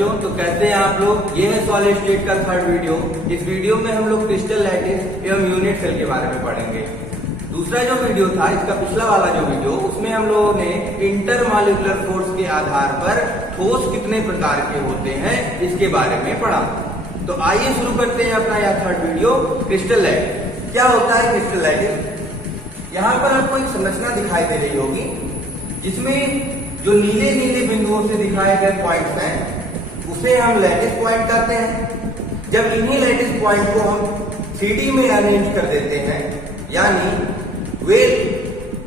बच्चों, तो कैसे हैं आप लोग। ये है सॉलिड स्टेट का थर्ड वीडियो। इस वीडियो में हम लोग क्रिस्टल लैटिस एवं यूनिट सेल के बारे में पढ़ेंगे। दूसरा जो वीडियो था, इसका पिछला वाला जो वीडियो, उसमें हम लोगों ने इंटरमॉलिक्यूलर फोर्स के आधार पर ठोस कितने प्रकार के होते हैं इसके बारे में पढ़ा। तो आइए शुरू करते हैं अपना यह थर्ड वीडियो। क्रिस्टल लैटिस क्या होता है। क्रिस्टल लैटिस, यहाँ पर आपको एक संरचना दिखाई दे रही होगी जिसमें जो नीले नीले बिंदुओं से दिखाए गए पॉइंट्स हैं उसे हम लैटिस पॉइंट कहते हैं। जब इन्हीं लैटिस पॉइंट को हम 3D में अरेंज कर देते हैं, यानी वे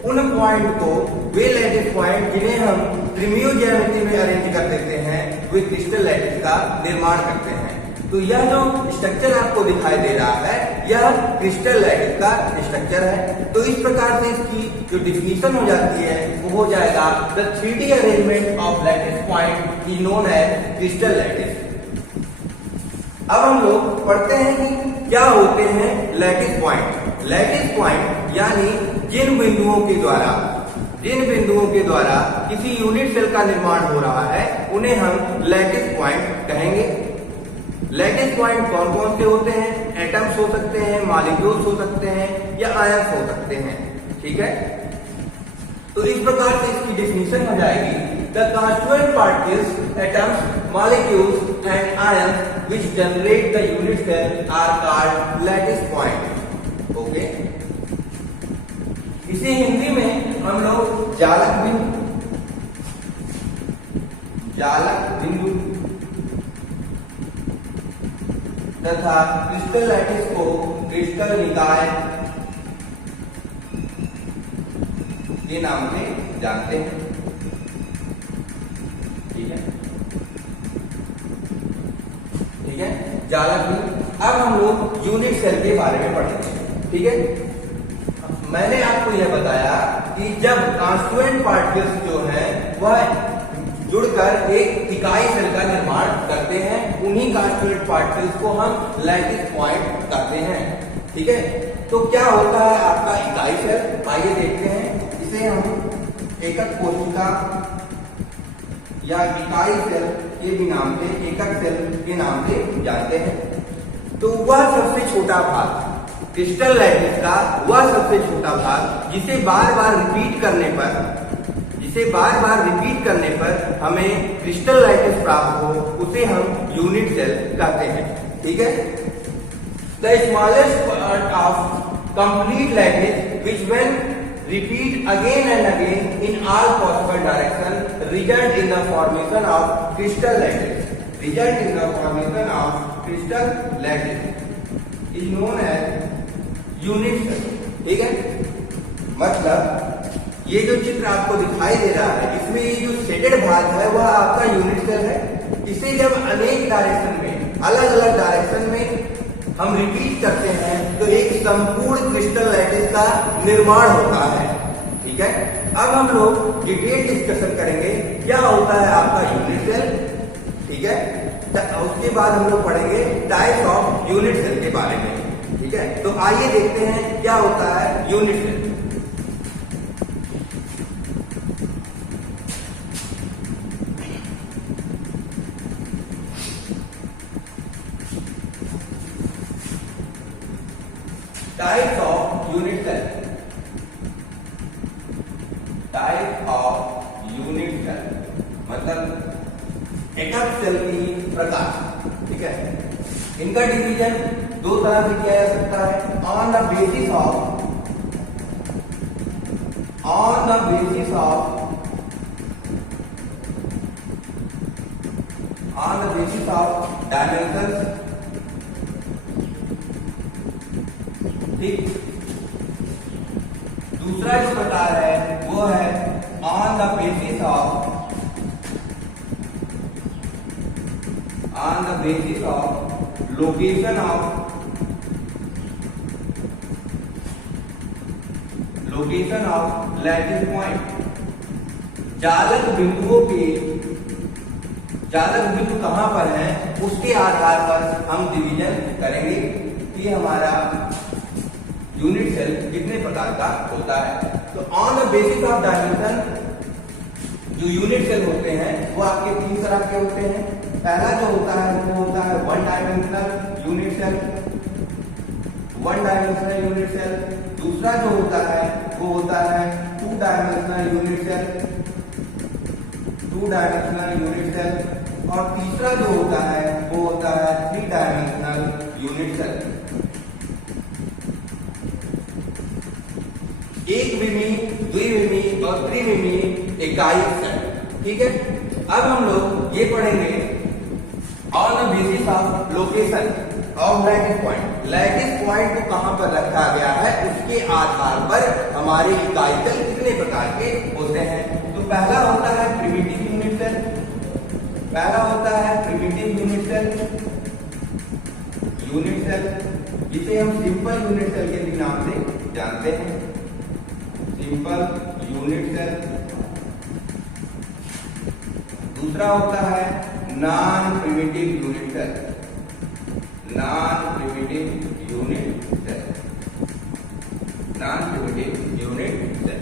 उन पॉइंट को, वे लैटिस पॉइंट जिन्हें हम ट्रिमियो ज्यामिति में अरेंज कर देते हैं, वे क्रिस्टल लैटिस का निर्माण करते हैं। तो यह जो स्ट्रक्चर आपको दिखाई दे रहा है, यह क्रिस्टल लैटिस का स्ट्रक्चर है। तो इस प्रकार से इसकी जो डिफिनीशन हो जाती है वो हो जाएगा the 3D arrangement of lattice point is known as crystal lattice. अब हम लोग पढ़ते हैं कि क्या होते हैं लैटिस पॉइंट। लैटिस पॉइंट यानी जिन बिंदुओं के द्वारा किसी यूनिट सेल का निर्माण हो रहा है उन्हें हम लैटिस पॉइंट कहेंगे। लैटिस पॉइंट कौन कौन से होते हैं? एटम्स हो सकते हैं, मॉलिक्यूल्स हो सकते हैं या आयंस हो सकते हैं। ठीक है, तो इस प्रकार से इसकी डेफिनेशन हो जाएगी the constituent particles, atoms, molecules and ions which generate the unit cell are called lattice point. Okay, इसे हिंदी में हम लोग जालक बिंदु तथा क्रिस्टल लैटिस को क्रिस्टल निकाय के नाम से जानते हैं। ठीक है, जालक बिंदु। अब हम लोग यूनिट सेल के बारे में पढ़ेंगे। ठीक है, मैंने आपको यह बताया कि जब कॉन्स्टिट्यूएंट पार्टिकल्स जो है वह जुड़कर एक इकाई सेल का निर्माण करते हैं, उन्हीं कॉन्स्टिट्यूएंट पार्टिकल्स को हम लैटिस पॉइंट कहते हैं। ठीक है, तो क्या होता है आपका इकाई सेल, आइए देखते हैं। इसे हम एकक कोशिका या इकाई सेल के भी नाम से, एकक सेल के नाम से जानते हैं। तो वह सबसे छोटा भाग, क्रिस्टल लैटिस का वह सबसे छोटा भाग जिसे बार बार रिपीट करने पर हमें क्रिस्टल लैटिस प्राप्त हो, उसे हम यूनिट सेल कहते हैं। ठीक है, the smallest part of complete lattice which when repeat again and again in all possible direction result in the formation of crystal lattice is known as unit cell। ठीक है, मतलब ये जो चित्र आपको दिखाई दे रहा है, इसमें ये जो शेडेड भाग है वह आपका यूनिट सेल है। इसे जब अनेक डायरेक्शन में, अलग अलग डायरेक्शन में हम रिपीट करते हैं तो एक संपूर्ण क्रिस्टल लैटिस का निर्माण होता है। ठीक है, अब हम लोग डिटेल डिस्कशन करेंगे क्या होता है आपका यूनिट सेल। ठीक है, उसके बाद हम लोग पढ़ेंगे टाइप्स ऑफ यूनिट सेल के बारे में। ठीक है, तो आइए देखते हैं क्या होता है unit cell. Types of unit cell, मतलब एकक सेल की प्रकार। ठीक है, इनका डिवीजन दो तरह से किया जा सकता है, on the basis of dimensions. ठीक, दूसरा जो प्रकार है वो है on the basis of location of lattice point. जालक बिंदु कहां पर है उसके आधार पर हम डिवीजन करेंगे कि हमारा यूनिट सेल कितने प्रकार का होता है। तो on the basis of dimension जो यूनिट सेल होते हैं वो आपके तीन तरह के होते हैं। पहला जो होता है वो होता है one dimensional unit cell, one dimensional unit cell. दूसरा जो होता है वो होता है two dimensional unit cell, two dimensional unit cell. और तीसरा जो होता है वो होता है थ्री डायमेंशनल यूनिट सेल। एक विमी, द्विविमी और त्रिविमी इकाई सेल। ठीक है, अब हम लोग ये पढ़ेंगे on the basis of location of lattice point. Lattice point को कहां पर रखा गया है उसके आधार पर हमारे इकाई सेल कितने प्रकार के होते हैं। तो पहला होता है प्रिमिटिव यूनिट सेल, पहला होता है primitive unit cell, unit cell जिसे हम सिंपल यूनिट सेल के भी नाम से जानते हैं, सिंपल यूनिट सेल। दूसरा होता है non primitive unit cell, non primitive unit cell, non primitive unit cell.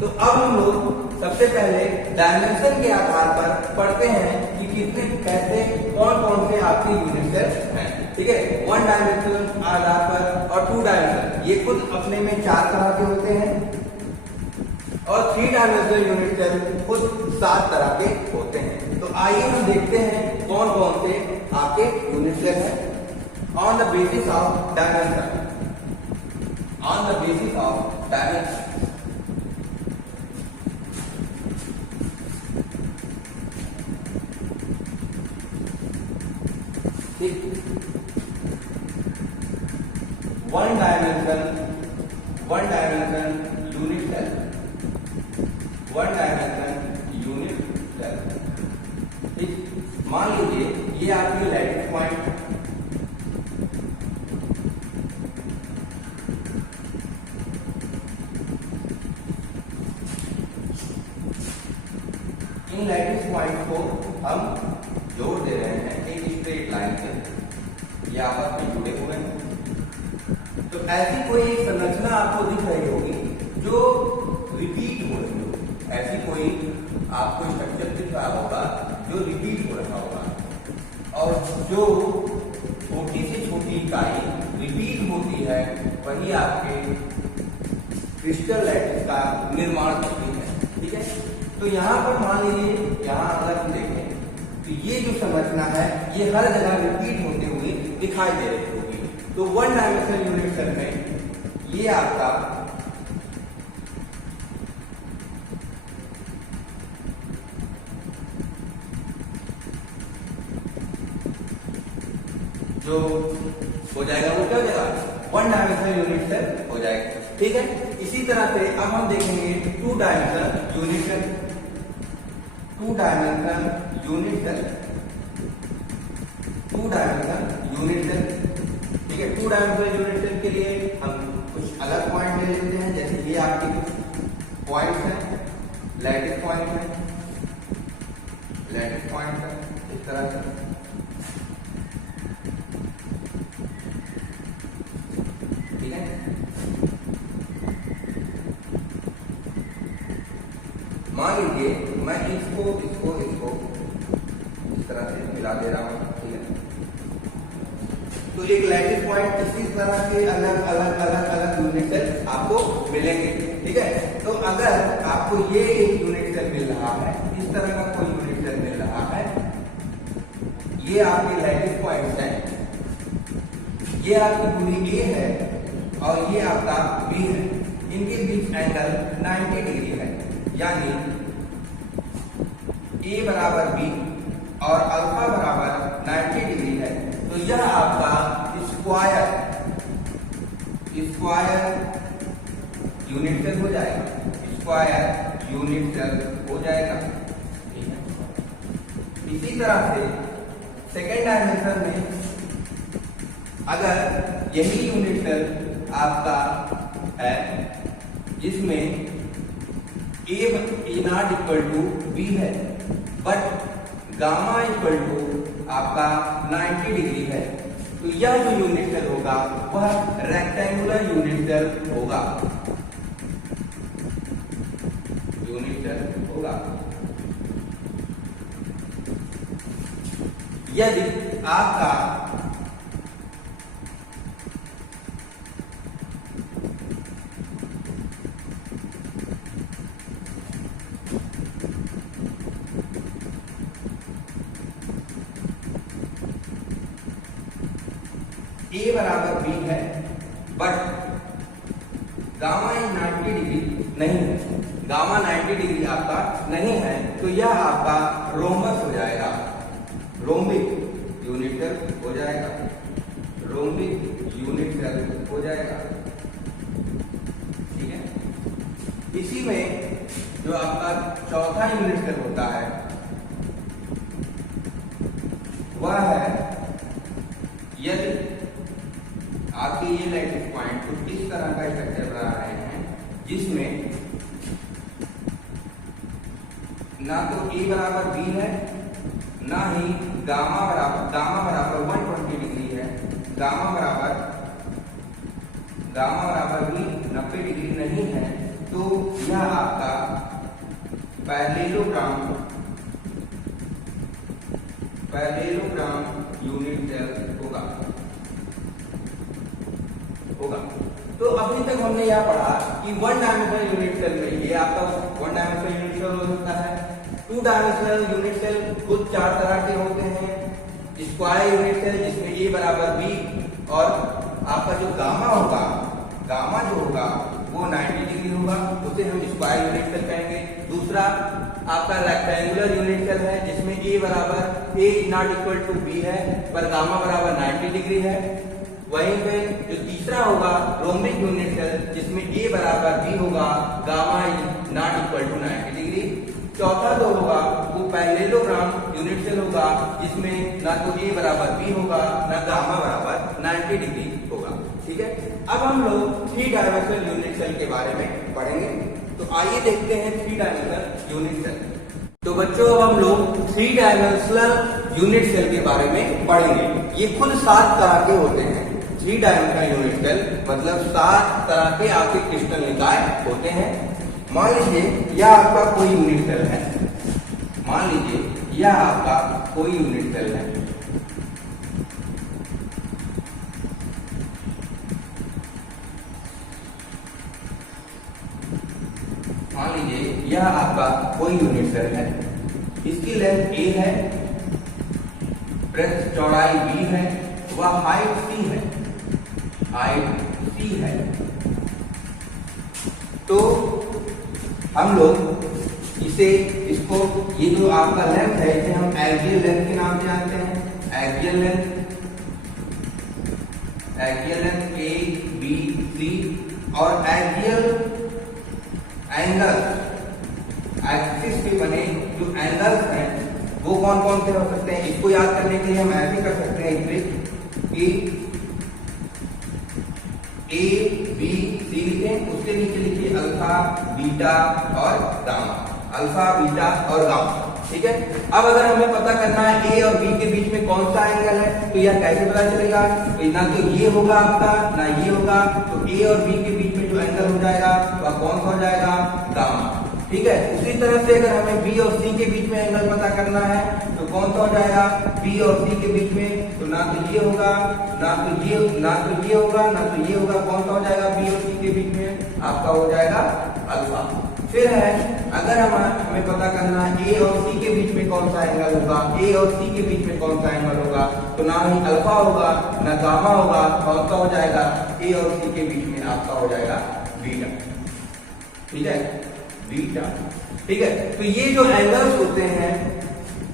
तो अब हम लोग सबसे पहले डायमेंशन के आधार पर पढ़ते हैं कि कितने कैसे कौन कौन से आपके यूनिट सेल हैं। ठीक है, वन डायमेंशन आधार पर और टू डायमेंशन ये खुद अपने में 4 तरह के होते हैं और थ्री डायमेंशनल यूनिट सेल खुद 7 तरह के होते हैं। तो आइए हम देखते हैं कौन कौन से आपके यूनिट सेल हैं on the basis of dimension, on the basis of dimension. ठीक, one dimension unit cell, one dimension unit cell. ठीक, मान लीजिए ये आपकी लैटिस पॉइंट, इन लैटिस पॉइंट को हम जोड़ दे रहे हैं एक स्ट्रेट लाइन से, ये आपस में जुड़े हुए हैं। तो ऐसी कोई संरचना आपको दिख रही होगी जो रिपीट हो रही होगी, ऐसी कोई आपको स्ट्रक्चर दिख रहा होगा जो रिपीट हो रहा होगा और जो छोटी से छोटी इकाई रिपीट होती है वही आपके क्रिस्टल लैटिस का निर्माण करती है। ठीक है, तो यहाँ पर मान लीजिए यहाँ अगर हम देखें तो ये जो संरचना है ये हर जगह रिपीट होते हुए दिखाई दे रही होगी। तो वन डायमेंशनल यूनिट सेल में ये आपका जो हो जाएगा वो क्या हो जाएगा, वन डायमेंशनल यूनिट सेल हो जाएगा। ठीक है, इसी तरह से अब हम देखेंगे two dimensional unit cell, two dimensional unit cell, two dimensional unit cell. ठीक है, टू डायमेंशनल यूनिट सेल के लिए हम कुछ अलग पॉइंट ले लेते हैं, जैसे ये आपके कुछ पॉइंट्स हैं, लैटिस पॉइंट है, लैटिस पॉइंट है इस तरह से। ठीक है, मान लीजिए मैं इसको इसको इसको इस तरह से मिला दे रहा हूं। ठीक है, तो एक लैटिस पॉइंट इसी तरह के अलग अलग अलग अलग यूनिट सेल आपको मिलेंगे। ठीक है, तो अगर आपको ये एक यूनिट सेल मिल रहा है, इस तरह का कोई यूनिट सेल मिल रहा है, ये आपके लैटिस पॉइंट्स हैं, ये आपकी दूरी A है और ये आपका B है, इनके बीच एंगल 90 डिग्री है, यानी A बराबर B और अल्फा बराबर 90 डिग्री है। तो यह आपका स्क्वायर यूनिट सेल हो जाएगा, स्क्वायर यूनिट सेल हो जाएगा। ठीक है, इसी तरह से सेकेंड डायमेंशन में अगर यही यूनिट सेल आपका है जिसमें ए नॉट इक्वल टू बी है बट गामा इक्वल टू आपका 90 डिग्री है, तो यह जो यूनिट सेल होगा वह रेक्टेंगुलर यूनिट सेल होगा, यूनिट सेल होगा। यदि आपका A बराबर B है बट गामा 90 डिग्री नहीं है, गामा 90 डिग्री आपका नहीं है, तो यह आपका रोमबस हो जाएगा, रोम्बिक यूनिट सेल हो जाएगा, रोम्बिक यूनिट सेल हो जाएगा। ठीक है, इसी में जो आपका चौथा यूनिट सेल होता है वह है यदि आपके ये लैटिस पॉइंट कुछ इस तरह का स्ट्रक्चर बना रहे हैं जिसमें ना तो A बराबर B है, ना ही गामा बराबर 120 डिग्री है, गामा बराबर भी 90 डिग्री नहीं है, तो यह आपका पैरेललोग्राम यूनिट सेल होगा। तो अभी तक हमने यह पढ़ा कि वन डायमेंशनल यूनिट सेल में ये आपका वन डायमेंशनल यूनिट सेल हो सकता है, टू डायमेंशनल यूनिट सेल कुछ 4 तरह के होते हैं, स्क्वायर यूनिट सेल जिसमें A बराबर B और आपका जो गामा जो होगा वो 90 डिग्री होगा, उसे हम स्क्वायर यूनिट सेल कहेंगे। दूसरा आपका रेक्टेंगुलर यूनिट सेल है जिसमें A बराबर A not equal to B है पर गामा बराबर 90 डिग्री है। वहीं पे जो तीसरा होगा रोम्बिक यूनिट सेल जिसमें A बराबर B होगा, gamma not equal to 90 degree. चौथा जो होगा वो पैरेललोग्राम यूनिट सेल होगा जिसमें ना तो A बराबर B होगा ना गामा बराबर 90 डिग्री होगा। ठीक है, अब हम लोग 3 डायमेंशनल यूनिट सेल के बारे में पढ़ेंगे। तो आइए देखते हैं 3 डायमेंशनल यूनिट सेल। तो बच्चों अब हम लोग 3 डायमेंशनल यूनिट सेल के बारे में पढ़ेंगे। ये कुल 7 तरह के होते हैं। 3 डायमेंशनल यूनिट सेल मतलब 7 तरह के आपके क्रिस्टल निकाय होते हैं। मान लीजिए यह आपका कोई यूनिट सेल है, मान लीजिए यह आपका कोई यूनिट सेल है, मान लीजिए यह आपका कोई यूनिट सेल है, इसकी लेंथ A है, ब्रेड्थ चौड़ाई B है, वह हाइट C है, तो हम लोग इसको ये जो आपका लेंथ है इसे हम एक्सियल लेंथ के नाम से जानते हैं। Axial length A B C और एक्सियल एंगल एक्सिस पे बने जो एंगल्स हैं वो कौन कौन से हो सकते हैं। इसको याद करने के लिए हम ऐसे कर सकते हैं ट्रिक कि A B C लिखें, उसके नीचे लिखिए अल्फा बीटा और गामा, अल्फा बीटा और गामा। ठीक है, अब अगर हमें पता करना है A और B के बीच में कौन सा एंगल है तो यह कैसे पता चलेगा। ना तो ये होगा आपका ना ये होगा, तो A और B के बीच में जो एंगल हो जाएगा वह कौन सा हो जाएगा, गामा। ठीक है, उसी तरह से अगर हमें B और C के बीच में एंगल पता करना है तो कौन सा हो जाएगा, B और C के बीच में तो ना तो ये होगा ना तो ये होगा ना तो ये होगा, कौन सा हो जाएगा B और C के बीच में आपका हो जाएगा अल्फा। फिर है अगर हमें पता करना है A और C के बीच में कौन सा एंगल होगा, A और C के बीच में कौन सा एंगल होगा तो ना ही अल्फा होगा ना गामा होगा, कौन सा हो जाएगा A और C के बीच में आपका हो जाएगा बीटा। ठीक है, बीटा। ठीक है, तो ये जो एंगल्स होते हैं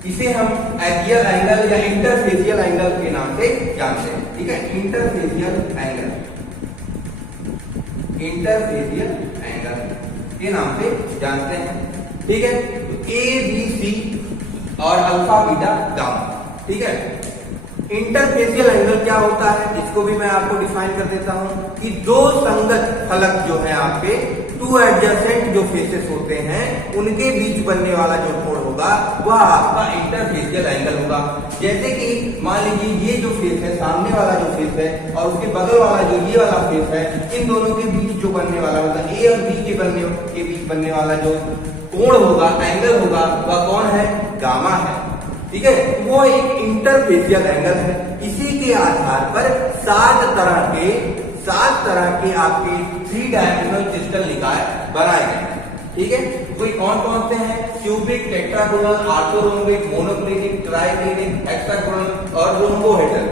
इसे हम एक्सियल एंगल या इंटरफेसियल एंगल के नाम से जानते हैं। ठीक है, इंटरफेसियल एंगल के नाम से जानते हैं। ठीक है, तो A B C और अल्फा बीटा गामा। ठीक है, इंटरफेसियल एंगल क्या होता है इसको भी मैं आपको डिफाइन कर देता हूं कि दो संगत फलक जो है आपके टू एडजेसेंट जो फेसेस होते हैं उनके बीच बनने वाला जो कोण होगा वह आपका इंटरफेसियल एंगल होगा। जैसे कि मान लीजिए ये जो फेस है, सामने वाला जो फेस है और उसके बगल वाला जो ये वाला फेस है, इन दोनों के बीच जो बनने वाला होगा A और B के बीच बनने वाला जो कोण होगा, एंगल होगा, वह कौन है, गामा है। ठीक है, वो एक इंटरफेसियल एंगल है। इसी के आधार पर सात तरह के आपके 3 डायमेंशनल क्रिस्टल निकाय बनाए गए। ठीक है, कोई कौन कौन से हैं? Cubic, tetragonal, orthorhombic, monoclinic, triclinic, hexagonal और रोम्बोहेड्रल।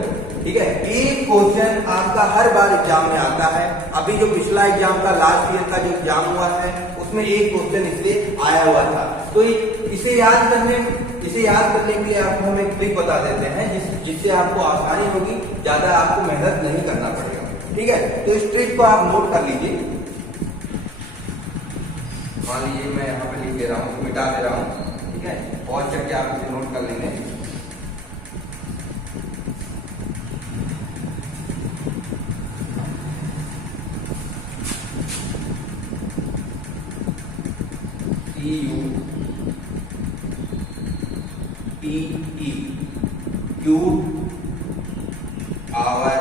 ठीक है, एक क्वेश्चन आपका हर बार एग्जाम में आता है। अभी जो पिछला एग्जाम का लास्ट ईयर का जो एग्जाम हुआ है उसमें एक क्वेश्चन इससे आया हुआ था। तो इसे याद करने के लिए आपको हम एक ट्रिक बता देते हैं जिससे आपको आसानी होगी, ज्यादा आपको मेहनत नहीं करना पड़ेगा। ठीक है, तो इस ट्रिक को आप नोट कर लीजिए। मान लीजिए मैं यहाँ पे लिख दे रहा हूँ, मिटा दे रहा हूँ। ठीक है, पॉज करके आप इसे नोट कर लेंगे। CUTE cube our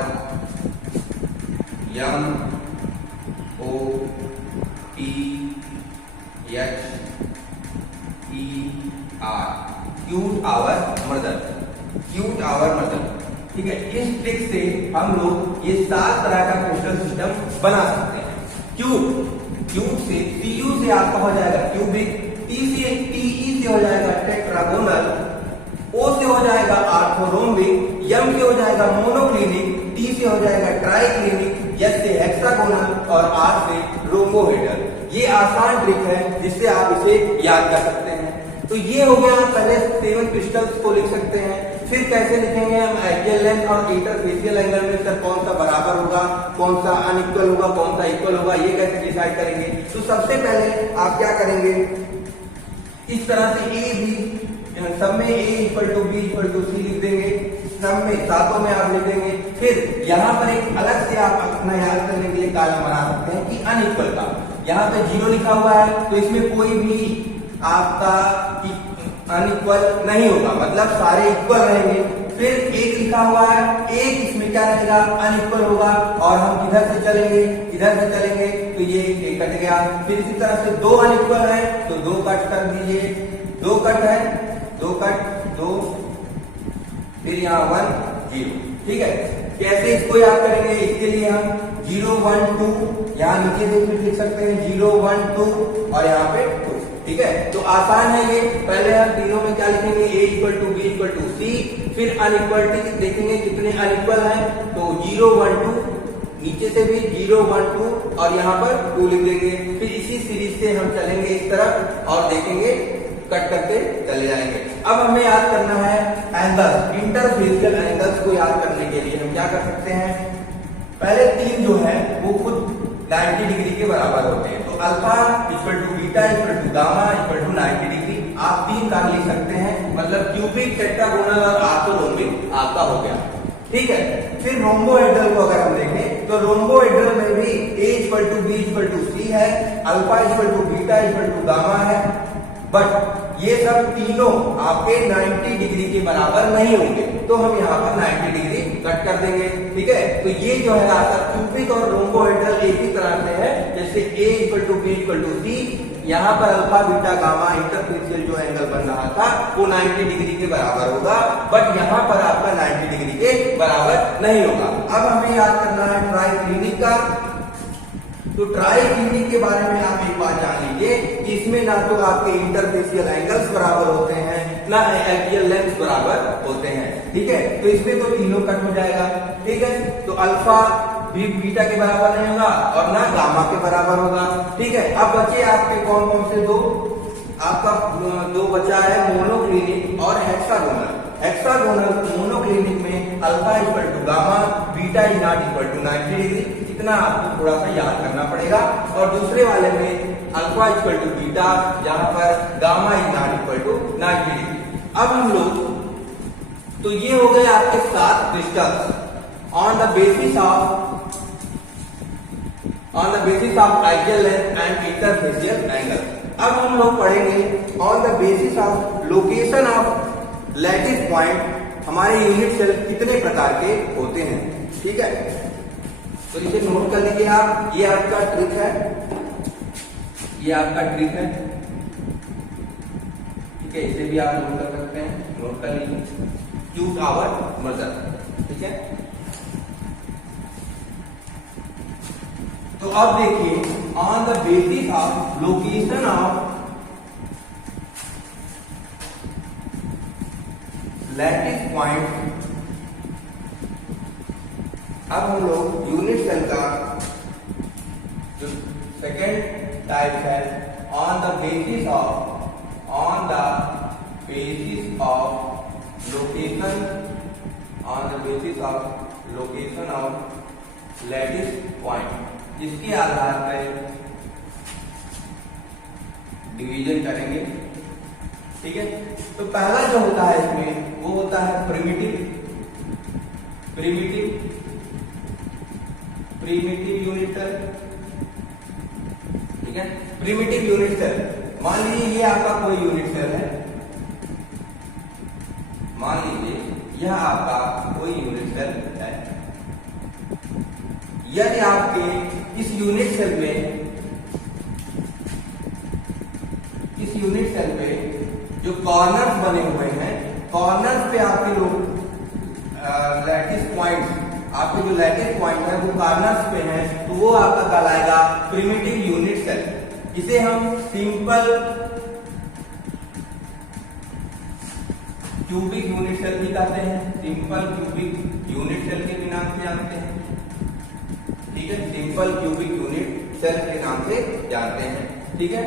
cute our mother. ठीक है, इस ट्रिक से हम लोग ये 7 तरह का क्रिस्टल सिस्टम बना सकते हैं। क्यूब से CU से आपका हो जाएगा क्यूबिक, TE से हो जाएगा टेट्रागोनल, O से हो जाएगा ऑर्थोरोम्बिक, M से हो जाएगा मोनोक्लिनिक, T से हो जाएगा ट्राइक्लिनिक, S से हेक्सागोनल और R से रोम्बोहेड्रल। ये आसान ट्रिक है जिससे आप इसे याद कर सकते हैं। तो ये हो गया, पहले 7 क्रिस्टल्स को लिख सकते हैं। फिर कैसे लिखेंगे हम? एक्सियल लेंथ और इंटरफेसियल एंगल में सर कौन सा बराबर होगा, कौन सा अनइक्वल होगा, कौन सा इक्वल होगा, ये कैसे डिसाइड करेंगे? तो सबसे पहले आप क्या करेंगे, इस तरह से ए बी सब में A equal to B equal to C लिख देंगे, सब में सातों में आप लिख देंगे। फिर यहाँ पर एक अलग से आप अपना याद करने के लिए कॉलम बना सकते हैं कि अनइक्वल का। यहाँ पे 0 लिखा हुआ है तो इसमें कोई भी आपका अनइक्वल नहीं होगा, मतलब सारे इक्वल रहेंगे। फिर 1 लिखा हुआ है, 1 इसमें क्या रहेगा? अनइक्वल होगा। और हम इधर से चलेंगे तो ये 1 कट गया। फिर इसी तरह से 2 अनइक्वल है तो 2 कट कर दीजिए, 2 कट है, 2 कट 2, फिर यहाँ 1 0। ठीक है, कैसे इसको याद करेंगे? इसके लिए हम 0 1 2 यहाँ नीचे से लिख सकते हैं, 0 1 2 और यहाँ पे 2। ठीक है, तो आसान है ये। पहले हम तीनों में क्या लिखेंगे? A equal to B equal to C। फिर अनइक्वलिटी देखेंगे कितने अनइक्वल हैं, तो 0 1 2, नीचे से भी 0 1 2 और यहाँ पर 2 लिख देंगे। फिर इसी सीरीज से हम चलेंगे इस तरफ और देखेंगे, कट करते चले जाएंगे। अब हमें याद करना है एंगल्स, इंटरफेसियल एंगल्स को याद करने के लिए हम क्या कर सकते हैं? पहले 3 जो है वो खुद 90 डिग्री के बराबर होते हैं। तो alpha equal to beta equal to gamma equal to 90 degree. आप 3 का लिख सकते हैं, मतलब क्यूबिक, टेट्रागोनल और ऑर्थोरोम्बिक आपका हो गया। ठीक है, फिर रोम्बोहेड्रल को अगर हम देखें तो रोम्बोहेड्रल में भी A equal to B equal to C है, alpha equal to beta equal to gamma है, बट ये सब तीनों आपके 90 डिग्री के बराबर नहीं होंगे। तो हम यहाँ पर 90 डिग्री कट कर देंगे। ठीक है, तो ये जो है आपका क्यूबिक और रोम्बोहेड्रल एक ही तरह से है, जैसे A equal to B equal to C। यहाँ पर अल्फा बीटा गामा इंटरफेसियल जो एंगल बन रहा था वो 90 डिग्री के बराबर होगा, बट यहाँ पर आपका 90 डिग्री के बराबर नहीं होगा। अब हमें याद करना है ट्राइक्लिनिक का। तो ट्राइक्लिनिक के बारे में आप एक बात जान लीजिए कि इसमें ना तो आपके इंटरफेसियल एंगल्स बराबर होते हैं, ना एक्सियल लेंथ बराबर होते हैं। ठीक है, तो इसमें तो तीनों कट हो जाएगा। ठीक है, तो अल्फा भी बीटा के बराबर नहीं होगा और ना गामा के बराबर होगा। ठीक है, अब बचे आपके कौन कौन से 2? आपका 2 बचा है, मोनोक्लिनिक और हेक्सागोनल। हेक्सागोनल मोनोक्लिनिक में alpha equal to gamma, beta is not equal to 90 degree. इतना आपको थोड़ा सा याद करना पड़ेगा। और दूसरे वाले में अल्फा इक्वल टू बीटा, जहां पर gamma is not equal to 90 degree. अब हम लोग, तो ये हो गए आपके 7 crystals on the basis of axial length and interfacial angle. अब हम लोग पढ़ेंगे on the basis of location of lattice point हमारे यूनिट सेल कितने प्रकार के होते हैं। ठीक है, तो इसे नोट कर लीजिए आप। ये आपका ट्रिक है, ये आपका ट्रिक है। ठीक ठीक है, इसे भी आप नोट कर सकते हैं, नोट कर लीजिए, क्यूब आवर मदर। ठीक है, तो अब देखिए, on the basis of location of lattice point, अब हम लोग यूनिट सेल का जो सेकेंड टाइप है, on the basis of location of lattice point, इसके आधार पर डिवीजन करेंगे। ठीक है, तो पहला जो होता है इसमें वो होता है प्रिमिटिव यूनिट सेल। ठीक है, प्रिमिटिव यूनिट सेल, मान लीजिए ये आपका कोई यूनिट सेल है, मान लीजिए यह आपका कोई यूनिट सेल है। यदि आपके इस यूनिट सेल पे जो कॉर्नर्स बने हुए हैं, कॉर्नर्स पे आपके लोग लैटिस पॉइंट्स, आपके जो लैटिस पॉइंट है वो कॉर्नर्स पे हैं, तो वो आपका कहलाएगा प्रिमिटिव यूनिट सेल। इसे हम सिंपल क्यूबिक यूनिट सेल भी कहते हैं, सिंपल क्यूबिक यूनिट सेल के भी नाम से जानते हैं। ठीक है, सिंपल क्यूबिक यूनिट सेल के नाम से जानते हैं। ठीक है,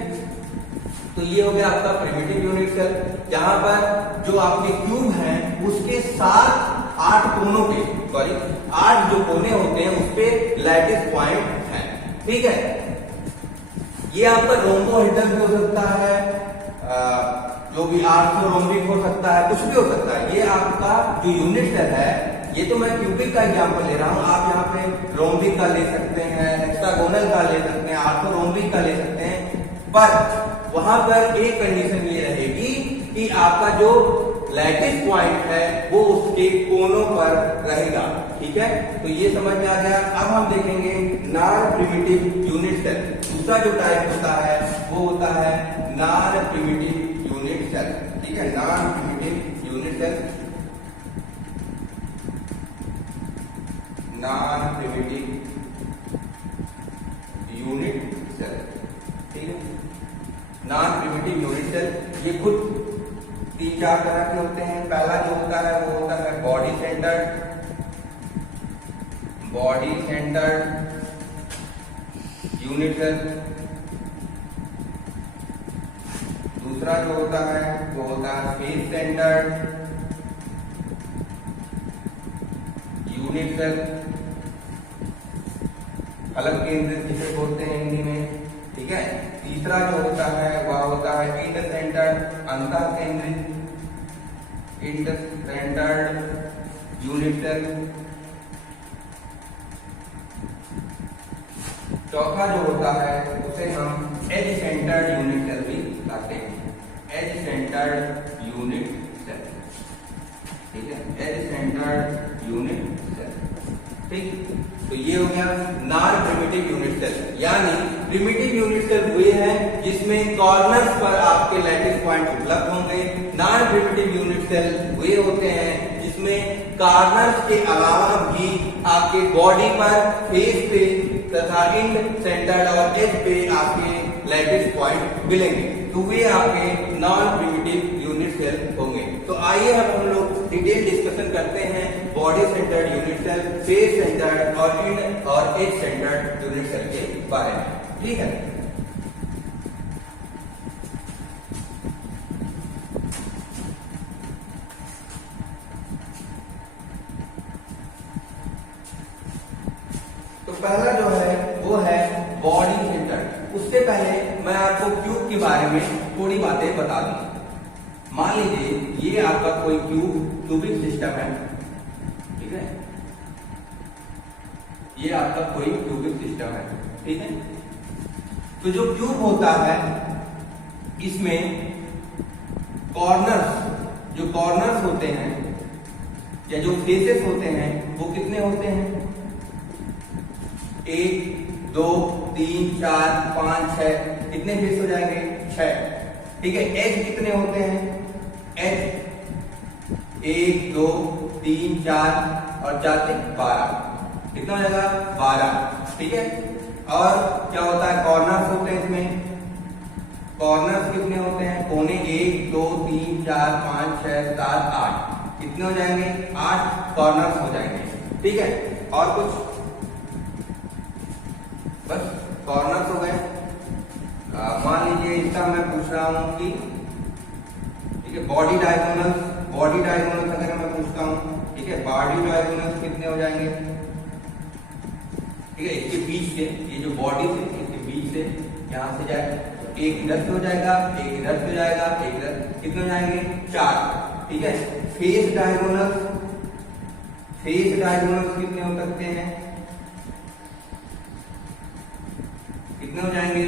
तो ये हो गया आपका प्रिमिटिव यूनिट सेल, जहां पर जो आपके क्यूब हैं उसके साथ 8 कोनों के, सॉरी 8 जो कोने होते हैं उस पे लैटिस पॉइंट है। ठीक है, ये आपका रोम्बोहेड्रल भी हो सकता है, जो भी आर्थोरोम्बिक हो सकता है, कुछ भी हो सकता है। ये आपका जो यूनिट सेल है, ये तो मैं क्यूबिक का एग्जांपल ले रहा हूं, आप यहाँ पे रोम्बिक का ले सकते हैं, हेक्सागोनल का ले सकते हैं, आर्थोरोम्बिक का ले सकते हैं, पर वहां पर एक कंडीशन ये रहेगी कि आपका जो लैटिस पॉइंट है वो उसके कोनों पर रहेगा। ठीक है, तो ये समझ में आ गया। अब हम देखेंगे नॉन प्रिमिटिव यूनिट सेल। दूसरा जो टाइप होता है वो होता है नॉन प्रिमिटिव यूनिट सेल। ठीक है, non primitive unit cell, non primitive unit cell. ठीक है, नॉन प्रिमिटिव यूनिट सेल ये कुछ 3-4 तरह के होते हैं। पहला जो होता है वो होता है बॉडी सेंटर्ड यूनिट सेल। दूसरा जो होता है वो होता है फेस सेंटर्ड यूनिट सेल, अलग केंद्रित जिसे बोलते हैं हिंदी में। ठीक है, तीसरा जो होता है वह होता है इंटर सेंटर्ड, अंतः केंद्रित यूनिट सेल। चौथा जो होता है उसे हम एज सेंटर्ड यूनिट सेल भी कहते हैं, एज सेंटर्ड यूनिट सेल। ठीक है, एज सेंटर्ड यूनिट सेल। ठीक, तो ये हो गया नॉन प्रिमिटिव यूनिट सेल। यानी प्रिमिटिव यूनिट सेल वे हैं जिसमें कॉर्नर्स पर आपके लैटिस पॉइंट उपलब्ध होंगे। नॉन प्रिमिटिव यूनिट सेल वे होते हैं जिसमें कॉर्नर्स के अलावा भी आपके बॉडी पर, फेस पे तथा इंड सेंटर्ड और एज पे आपके लैटिस पॉइंट मिलेंगे, तो वे आपके नॉन प्रिमिटिव यूनिट सेल होंगे। तो आइए अब हम लोग डिटेल डिस्कशन करते हैं body centred unit cell, face centred और इंड और एज सेंटर्ड यूनिट सेल के बारे में। ठीक है, तो पहला जो है वो है बॉडी सेंटर्ड। उससे पहले मैं आपको क्यूब के बारे में थोड़ी बातें बता दूं। मान लीजिए ये आपका कोई क्यूबिक सिस्टम है। ठीक है, ये आपका कोई क्यूबिक सिस्टम है। ठीक है, तो जो क्यूब होता है इसमें जो कॉर्नर्स होते हैं या जो फेसेस होते हैं वो कितने होते हैं? 1, 2, 3, 4, 5, 6, कितने फेस हो जाएंगे? 6। ठीक है। एज कितने होते हैं? एज 1 2 3 4 और 4 से 12, कितना हो जाएगा? 12, ठीक है। और क्या होता है? कॉर्नर्स होते हैं इसमें। कॉर्नर्स कितने होते हैं? कोने 1 2 3 4 5 6 7 8, कितने हो जाएंगे? 8 कॉर्नर्स हो जाएंगे, ठीक है। और कुछ? बस कॉर्नर्स हो गए। मान लीजिए इसका मैं पूछ रहा हूं कि, ठीक है, बॉडी डायगोनल्स अगर मैं पूछता हूं, ठीक है, बॉडी डायगोनल्स कितने हो जाएंगे? ठीक है, इसके बीच से, ये जो बॉडी से इसके बीच से यहां से जाए, एक इधर से हो जाएगा, एक इधर से हो जाएगा, एक इधर, कितने हो जाएंगे? 4, ठीक है। फेस डायगोनल्स कितने हो सकते हैं? कितने हो जाएंगे?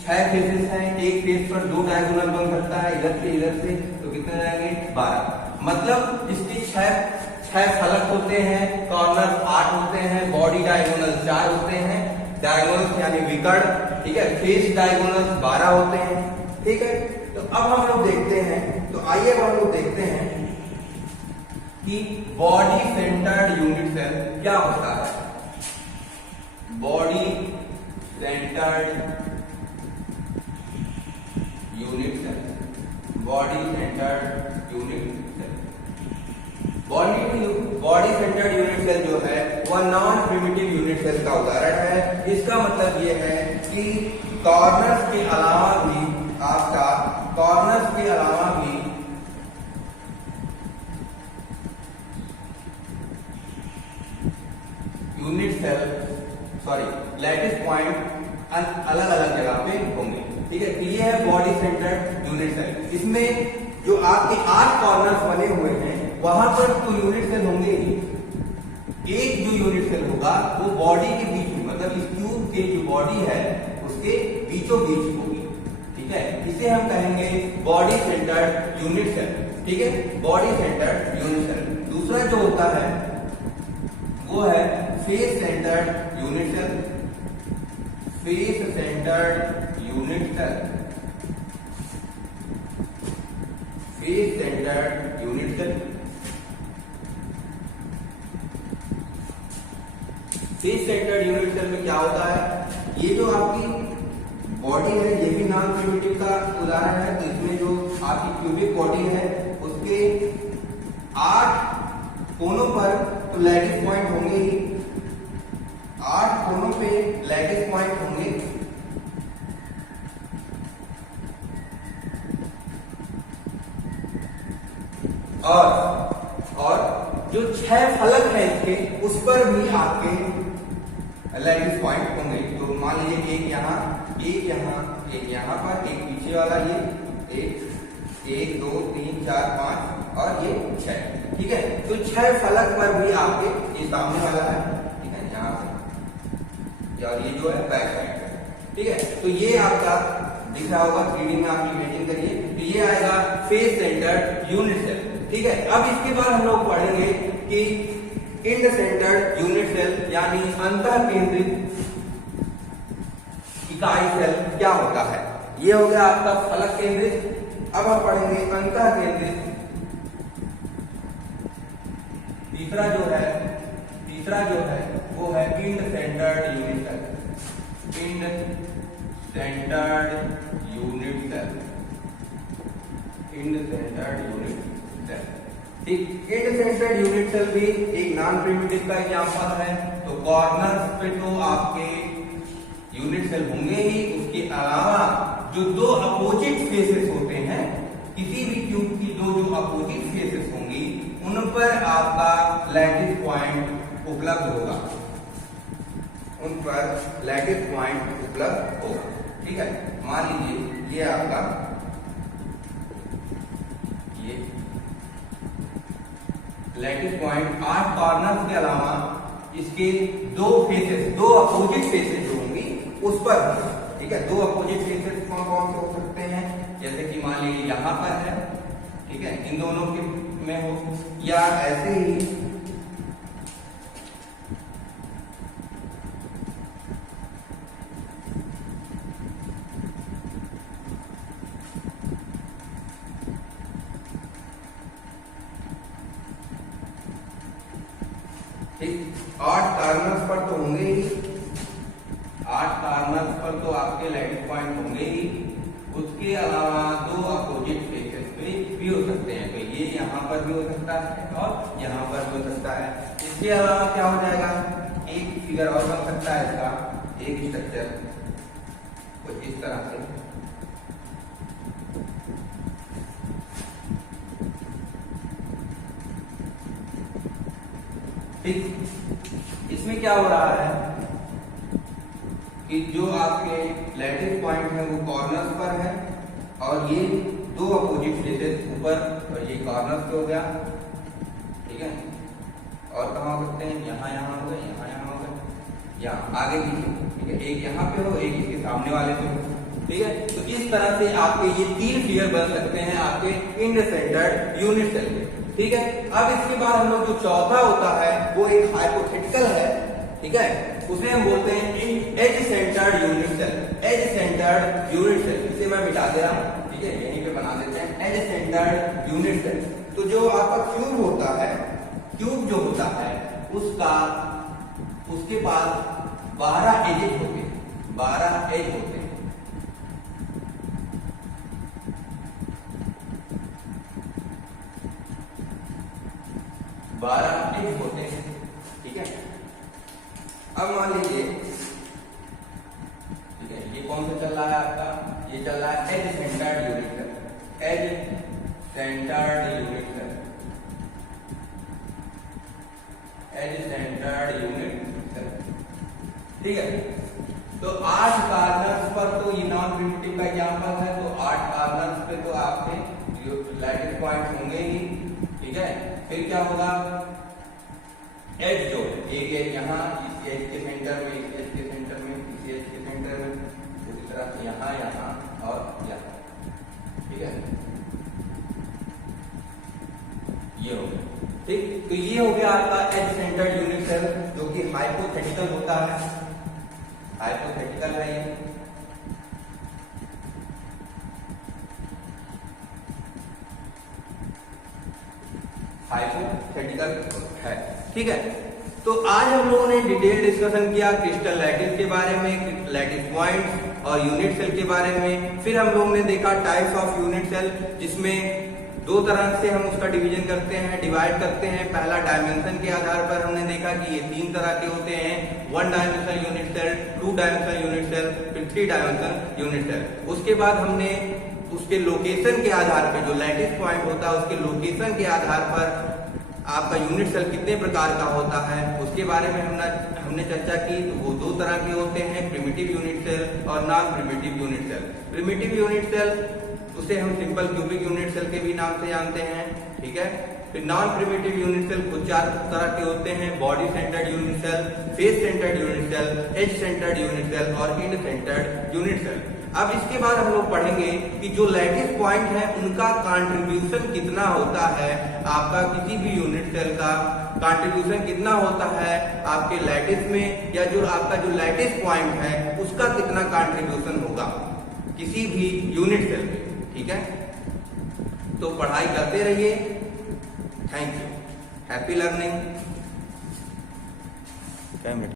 6 फेसेस हैं, एक फेस पर 2 डायगोनल बन सकता है, इधर से, तो कितने हो जाएंगे? 12। मतलब इसके 6 फलक होते हैं, कॉर्नर 8 होते हैं, बॉडी डायगोनल 4 होते हैं, डायगोनल्स यानी विकर्ण, ठीक है, फेस डायगोनल्स 12 होते हैं, ठीक है। तो अब हम लोग देखते हैं, तो आइए अब हम लोग देखते हैं कि बॉडी सेंटर्ड यूनिट सेल क्या होता है। Body centred unit cell, body centred unit cell जो है वह नॉन प्रिमिटिव यूनिट सेल का उदाहरण है। इसका मतलब यह है कि कॉर्नर्स के अलावा भी यूनिट सेल लैटिस पॉइंट अलग अलग जगह पे होंगे, ठीक है। तो ये है बॉडी सेंटर्ड यूनिट सेल। इसमें जो आपके 8 कॉर्नर्स बने हुए हैं वहां पर तो यूनिट सेल होंगे ही। एक जो यूनिट सेल होगा वो बॉडी के बीच में, मतलब इस क्यूब के जो बॉडी है उसके बीचों बीच होगी, ठीक है। इसे हम कहेंगे बॉडी सेंटर्ड यूनिट सेल, ठीक है, बॉडी सेंटर्ड यूनिट सेल। दूसरा जो होता है वो है face centred unit cell. Face centred unit cell, face centred unit cell. Face centred unit cell में क्या होता है? ये जो आपकी बॉडी है ये भी नॉन प्रिमिटिव का उदाहरण है। तो इसमें जो आपकी क्यूबिक बॉडी है उसके 8 कोनों पर तो लैटिस पॉइंट होंगे ही, 8 कोनों पे लैटिस पॉइंट होंगे। और जो 6 फलक है इसके उस पर भी आपके लैटिस पॉइंट होंगे। तो मान लीजिए एक यहाँ पर, एक पीछे वाला, ये 1 2 3 4 5 और ये 6, ठीक है। तो 6 फलक पर भी आपके ये सामने वाला है, ठीक है, यहाँ से, और ये जो है बैक साइड है, ठीक है। तो ये आपका दिख रहा होगा 3D में, आप इमेजिन करिए। तो ये आएगा फेस सेंटर्ड यूनिट सेल, ठीक है। अब इसके बाद हम लोग पढ़ेंगे कि इंड सेंटर्ड यूनिट सेल यानी अंतः केंद्रित इकाई सेल क्या होता है। ये हो गया आपका फलक केंद्रित। अब हम पढ़ेंगे अंतः केंद्रित। तीसरा जो है वो है end centred unit cell. End centred unit cell, end centred unit cell, ठीक। इंड सेंटर्ड यूनिट सेल भी एक नॉन प्रिमिटिव का एग्जांपल है। तो कॉर्नर्स पे तो आपके यूनिट सेल होंगे ही, उसके अलावा जो 2 अपोजिट फेसेस होते हैं, किसी भी क्यूब की जो अपोजिट फेसेस होंगी उन पर आपका लैटिस पॉइंट उपलब्ध होगा, ठीक है। मान लीजिए ये आपका ये लैटिस पॉइंट 8 कॉर्नर्स के अलावा इसके 2 अपोजिट फेसेस जो होंगी उस पर, ठीक है। 2 अपोजिट फेसेस कौन कौन से हो सकते हैं? जैसे कि मान लीजिए यहां पर है, ठीक है, इन दोनों के में हो, या ऐसे ही इस 8 कॉर्नर्स पर तो होंगे ही, 8 कॉर्नर्स पर तो आपके लैटिस पॉइंट होंगे ही। उसके अलावा 2 अपोजिट फेसेस पे भी हो सकते हैं, तो ये यहाँ पर भी हो सकता है और यहाँ पर भी हो सकता है। इसके अलावा क्या हो जाएगा, एक फिगर और बन सकता है इसका, एक स्ट्रक्चर कुछ इस तरह से। ठीक, इसमें क्या हो रहा है कि जो आपके लैटिस पॉइंट है वो कॉर्नर्स पर है और ये 2 अपोजिट फेसेस ऊपर, और ये कॉर्नर्स पे हो गया, ठीक है। और कहाँ हो सकते हैं, यहाँ हो गए, यहाँ हो गए, यहाँ आगे पीछे, ठीक है। एक यहाँ पे हो, एक इसके सामने वाले पे हो, ठीक है। तो इस तरह से आपके ये 3 फिगर बन सकते हैं आपके इंड सेंटर्ड यूनिट सेल के, ठीक है। अब इसके बाद हम लोग जो चौथा होता है वो एक हाइपोथेटिकल है, ठीक है। उसे हम बोलते हैं edge centred unit cell, edge centred unit cell. इसे मैं मिटा दे रहा हूं, ठीक है, यहीं पे बना देते हैं एज सेंटर्ड यूनिट सेल। तो जो आपका क्यूब होता है, क्यूब जो होता है उसके पास 12 एजेस होते हैं, 12 एज होते हैं। होते हैं, ठीक है। अब मान लीजिए, ठीक है, ये कौन सा चल रहा है आपका, ये चल रहा है edge centred unit cell, edge centred unit cell, edge centred unit cell, ठीक है। तो 8 कॉर्नर्स पर तो ये नॉन प्रिमिटिव का एग्जांपल है, तो 8 कॉर्नर्स पे तो आपके लैटिस पॉइंट होंगे ही, ठीक है। फिर क्या होगा, एज जो एक एज यहाँ, इस एज के सेंटर में, इस एज के सेंटर में, इस एज के सेंटर में, इसी तरह से यहाँ और यहाँ, ठीक है। ये हो गया, ठीक। तो ये हो गया आपका एज सेंटर्ड यूनिट सेल, जो कि हाइपोथेटिकल होता है, हाइपोथेटिकल है ये। हाइपोथेटिकल है, ठीक है। तो आज हम लोगों ने डिटेल डिस्कशन किया क्रिस्टल लैटिस के बारे में, लैटिस पॉइंट्स और यूनिट सेल के बारे में। फिर हम लोगों ने देखा टाइप्स ऑफ यूनिट सेल, जिसमें 2 तरह से हम उसका डिवीजन करते हैं, डिवाइड करते हैं। पहला डायमेंशन के आधार पर हमने देखा कि ये 3 तरह के होते हैं, 1 dimensional unit cell, 2 dimensional unit cell, फिर 3 डायमेंशनल यूनिट सेल। उसके बाद हमने उसके लोकेशन के आधार पर, जो लैटिस पॉइंट होता है उसके लोकेशन के आधार पर आपका यूनिट सेल कितने प्रकार का होता है उसके बारे में हमने चर्चा की। तो वो 2 तरह के होते हैं, प्रिमिटिव यूनिट सेल और non primitive unit cell. Primitive unit cell उसे हम सिंपल क्यूबिक यूनिट सेल के भी नाम से जानते हैं, ठीक है। फिर नॉन प्रिमिटिव यूनिट सेल कुछ 4 तरह के होते हैं, body centred unit cell, face centred unit cell, edge centred unit cell और इंड सेंटर्ड यूनिट सेल। अब इसके बाद हम लोग पढ़ेंगे कि जो लैटिस पॉइंट है उनका कंट्रीब्यूशन कितना होता है, आपका किसी भी यूनिट सेल का कंट्रीब्यूशन कितना होता है आपके लैटिस में, या जो आपका जो लैटिस पॉइंट है उसका कितना कंट्रीब्यूशन होगा किसी भी यूनिट सेल में, ठीक है। तो पढ़ाई करते रहिए, थैंक यू, हैप्पी लर्निंग।